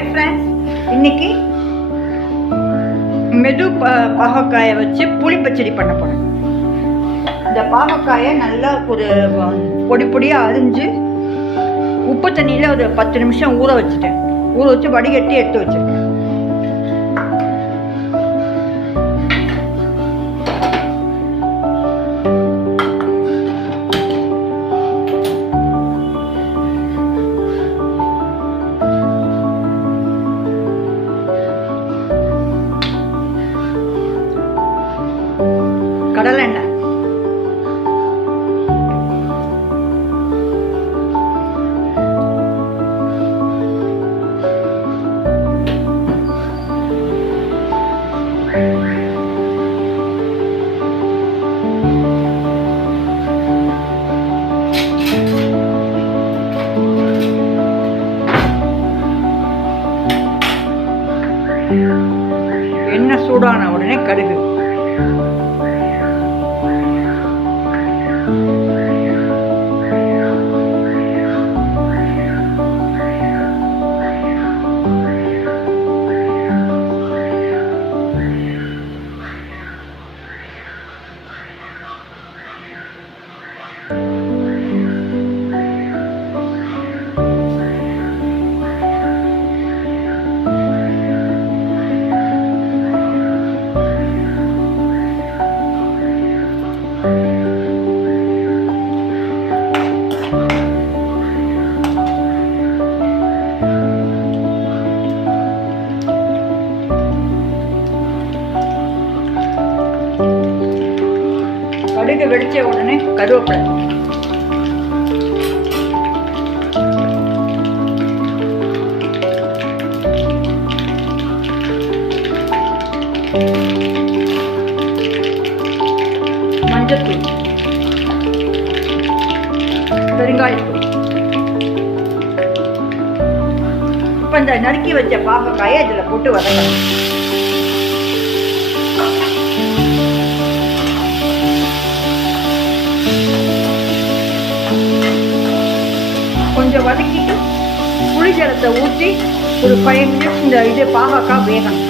Hi friends, இன்னைக்கு மெது பாகக்காயை வச்சு புளி பச்சடி பண்ண போகிறேன். இந்த பாகக்காயை நல்லா ஒரு பொடி பொடியாக அரிஞ்சு உப்பு தண்ணியில் ஒரு 10 நிமிஷம் ஊற வச்சு வடிகட்டி எடுத்து வச்சுருக்கேன். கடலை எண்ணெய், எண்ணெய் சூடான உடனே கடுகு, கடுகு வெடிச்ச உடனே கருவேப்பிலை, மஞ்சத்தூள், பெருங்காயத்தூள். இப்போ இந்த நறுக்கி வச்ச பாகக்காயை இதில் போட்டு வதக்கணும். கொஞ்சம் வதக்கிட்டு புளி ஜலத்தை ஊற்றி ஒரு 5 மினிட்ஸ் இந்த இது பாகக்காய் வேகணும்.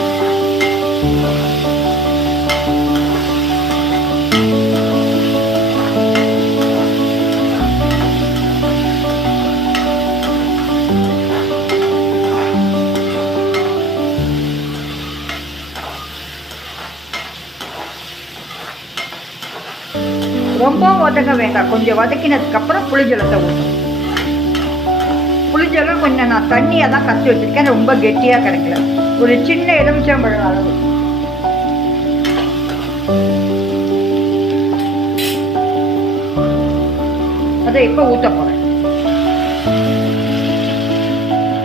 ரொம்ப வதக்க வேண்டாம், கொஞ்சம் வதக்கினதுக்கப்புறம் புளி ஜலத்தை ஊற்றணும். புளிஜலம் கொஞ்சம் நான் தண்ணியாக தான் கரைச்சி வச்சுருக்கேன், ரொம்ப கெட்டியாக கிடைக்கல. ஒரு சின்ன எலுமிச்சம்பழம் அளவு. அதை இப்போ ஊற்ற போகிறேன்.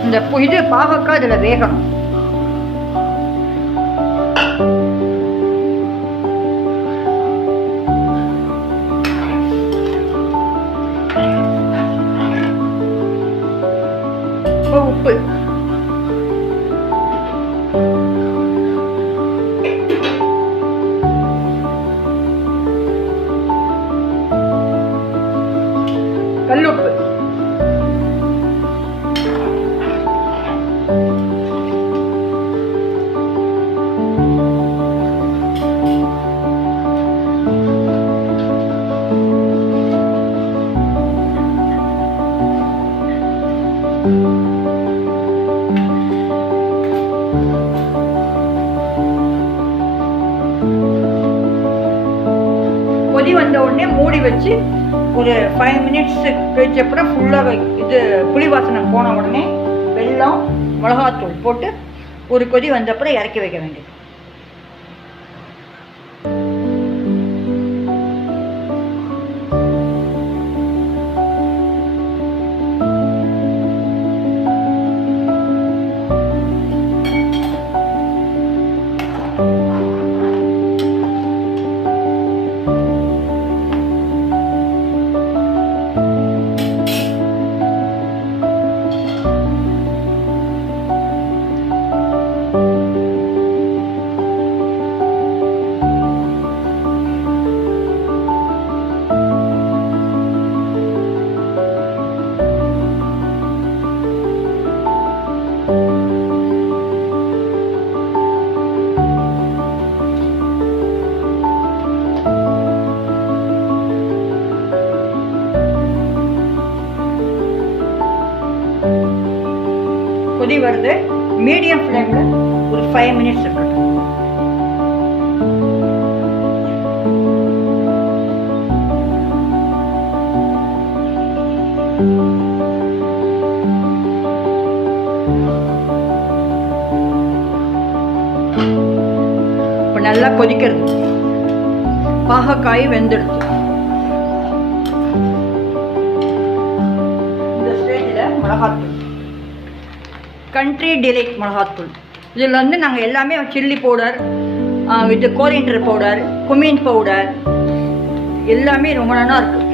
இந்த இது பாகக்காய் இதில் வேகணும். உப்பு, கல்லுப்பு, கொதி வந்த உடனே மூடி வச்சு ஒரு 5 மினிட்ஸ் கழிச்சப்புறம் ஃபுல்லாக இது புளி வாசனை போன உடனே வெல்லம், மிளகாத்தூள் போட்டு ஒரு கொதி வந்தப்புறம் இறக்கி வைக்க வேண்டியது. கொதி வருது. மீடியம் ஃப்ளேமில் ஒரு 5 மினிட்ஸ் இருக்கட்டும். இப்போ நல்லா கொதிக்கிறது. பாகக்காய் வெந்துடுது. இந்த ஸ்டேஜில் மிளகாத்தூள், கண்ட்ரி டிலைட் மிளகாத்தூள். இதில் வந்து நாங்கள் எல்லாமே சில்லி பவுடர், இது கோரியண்டர் பவுடர், குமீன் பவுடர் எல்லாமே ரொம்ப நல்லா இருக்குது.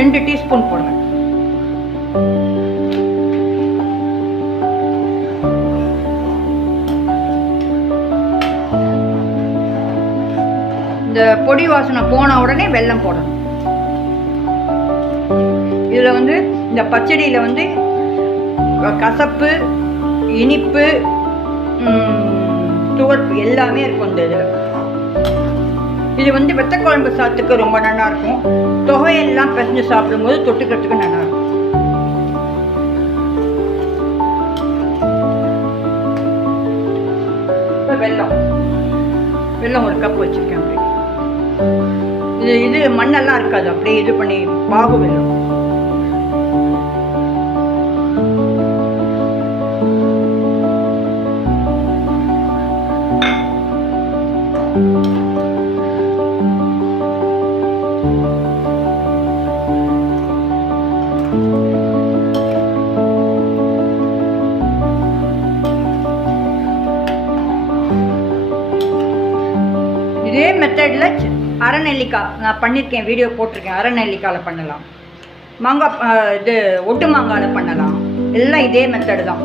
ரெண்டு டீஸ்பூன் போடுங்க. இந்த பொடி வாசனை போன உடனே வெல்லம் போடணும். இதில் வந்து இந்த பச்சடியில் வந்து கசப்பு, இனிப்பு, துவர்ப்பு எல்லாமே இருக்கும். இந்த இதில் இது வந்து வெத்த குழம்பு சாத்துக்கு ரொம்ப நல்லா இருக்கும். தொகையெல்லாம் பிசைஞ்சு சாப்பிடும்போது தொட்டுக்கிறதுக்கு நல்லா இருக்கும். இப்போ வெல்லம் ஒரு கப் வச்சுருக்கேன். அப்படி இது மண்ணெல்லாம் இருக்காது, அப்படியே இது பண்ணி பாகு வெல்லம். இதே மெத்தடில் அரை நெல்லிக்காய் நான் பண்ணியிருக்கேன், வீடியோ போட்டிருக்கேன். அரை நெல்லிக்காயில் பண்ணலாம், மாங்காய் இது ஒட்டு மாங்காயில் பண்ணலாம். எல்லாம் இதே மெத்தடு தான்,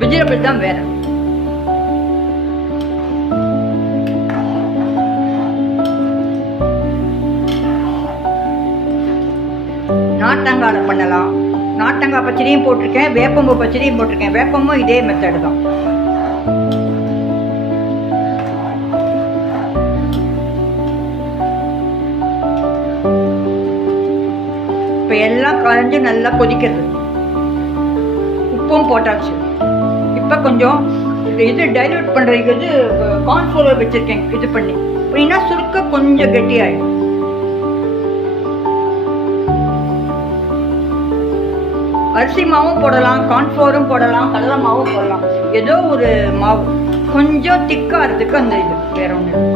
வெஜிடபிள் தான் வேறு. நாட்டங்காயில் பண்ணலாம். நாட்டங்காய் பச்சடியும் போட்டிருக்கேன், வேப்பம்பூ பச்சடியும் போட்டிருக்கேன். வேப்பமும் இதே மெத்தடு தான். இப்போ எல்லாம் கரைஞ்சி நல்லா கொதிக்கிறது. உப்பும் போட்டாச்சு. இப்போ கொஞ்சம் இது டைல்யூட் பண்ணுறதுக்கு இது கார்ன்ஃப்ளவர் வச்சுருக்கேன். இது பண்ணி அப்படின்னா சுருக்க கொஞ்சம் கெட்டியாயிடும். அரிசி மாவும் போடலாம், கார்ன்ஃப்ளவரும் போடலாம், கடலை மாவும் போடலாம். ஏதோ ஒரு மாவு கொஞ்சம் திக்காகிறதுக்கு அந்த இது வேற ஒன்று.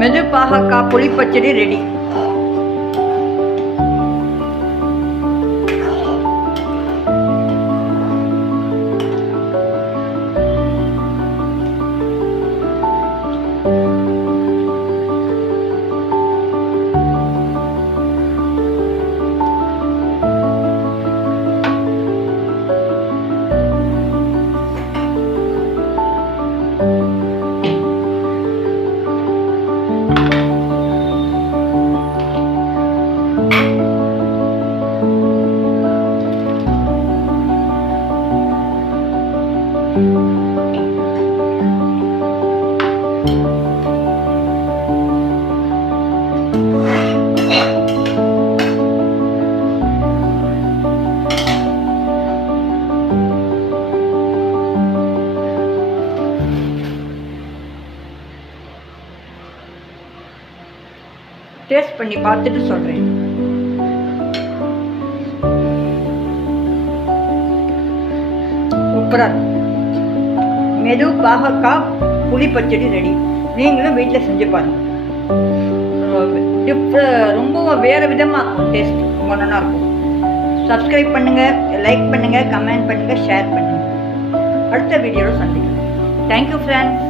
மெது பாகக்காய் புளிப்பச்சடி ரெடி. டேஸ்ட் பண்ணி பார்த்துட்டு சொல்கிறேன். சூப்பராக இருக்கும். மெது பாகக்காய் புளி பச்சடி ரெடி. நீங்களும் வீட்டில் செஞ்சு பாருங்கள். ரொம்ப வேறு விதமாக இருக்கும். டேஸ்ட் ரொம்ப நல்லா இருக்கும். சப்ஸ்கிரைப் பண்ணுங்கள், லைக் பண்ணுங்கள், கமெண்ட் பண்ணுங்கள், ஷேர் பண்ணுங்கள். அடுத்த வீடியோவில் சந்திக்கலாம். Thank you friends.